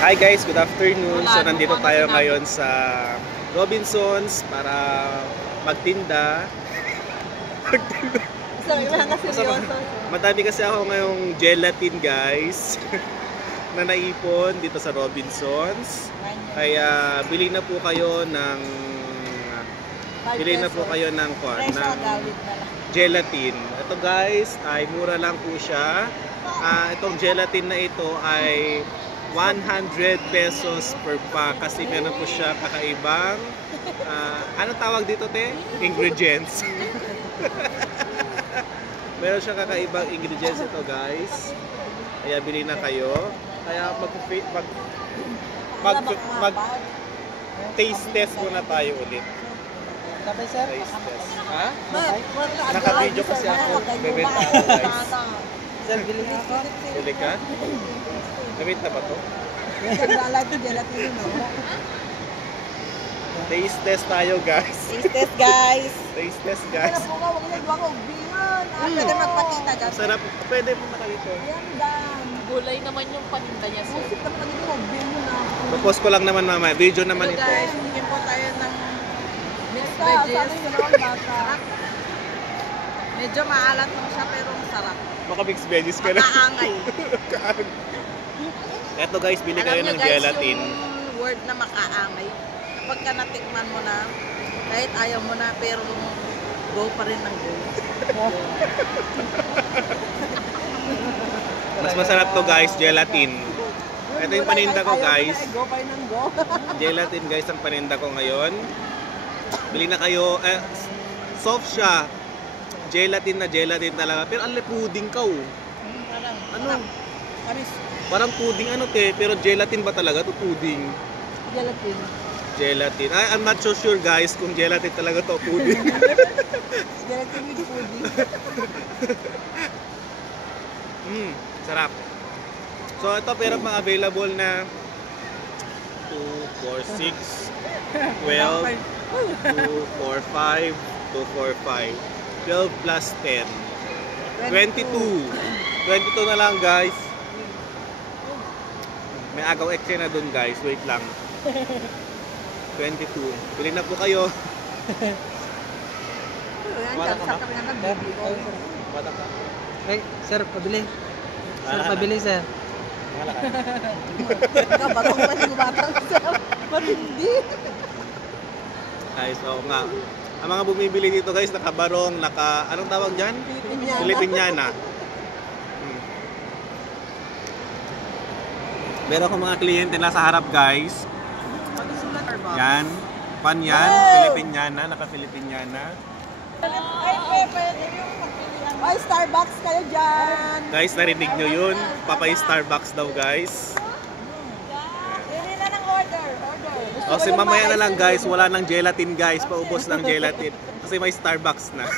Hi guys, good afternoon. So nandito tayo ngayon sa Robinsons para magtinda. Madami kasi ako ngayong gelatin guys na naipon dito sa Robinsons. Kaya bili na po kayo ng gelatin. Ito guys ay mura lang po siya. Itong gelatin na ito ay 100 pesos per pack kasi meron po siya kakaibang ano tawag dito te? Ingredients. Meron siya kakaibang ingredients ito guys. Kaya bili na kayo. Kaya mag taste test muna tayo ulit. Sabay sir? Taste test. Ha? Naka-video kasi ako. Bebenta ako guys. Sir, bili na ako. Bili ka? Gamit na ba to? Taste test tayo guys. Taste test guys. Taste test guys. Pwede magpakita dyan. Sarap. Pwede mo nakalito. Gulay naman yung paninda niya sir. Tapos ko lang naman mama. Video naman ito. Guys, bigyan po tayo ng mixed veggies. Medyo maalat mo siya pero sarap. Maka mixed veggies ka na. Makaangay. Eto guys, bili kayo ng gelatin. Yung word na makaangay. Kapag ka natikman mo na, kahit ayaw mo na, pero go pa rin ng go. Mas masarap to guys, gelatin. Ito yung paninda ko guys. Go pa rin ng go. Gelatin guys ang paninda ko ngayon. Bili na kayo. Soft siya. Gelatin na gelatin talaga. Pero ang pudding ka oh. Ano? Parang pudding ano te, pero gelatin ba talaga to pudding? Gelatin. Gelatin. I'm not so sure guys kung gelatin talaga to pudding. Gelatin with pudding. Sarap. So ito pero pang available na 2, 4, 6, 12, 2, 4, 5, 2, 4, 5. 12 plus 10. 22. 22 na lang guys. May agaw eksena dun guys. Wait lang. 22. Bili na po kayo. Bata ka ba? Bata ka? Ay, sir, pabili. Sir, pabili, sir. Wala ka. Batong pa yung batang sir. Matindi. Guys, oo nga. Ang mga bumibili dito guys, nakabarong, anong tawag dyan? Filipiniana. Meron akong mga kliyente na sa harap guys. Yan. Pan yan. Filipiniana. Naka-Filipiniana. Ay, Starbucks kayo dyan. Guys, narinig nyo yun. Papay Starbucks daw guys. Pili na ng order. Kasi mamaya na lang guys, wala nang gelatin guys. Paubos ng gelatin. Kasi may Starbucks na.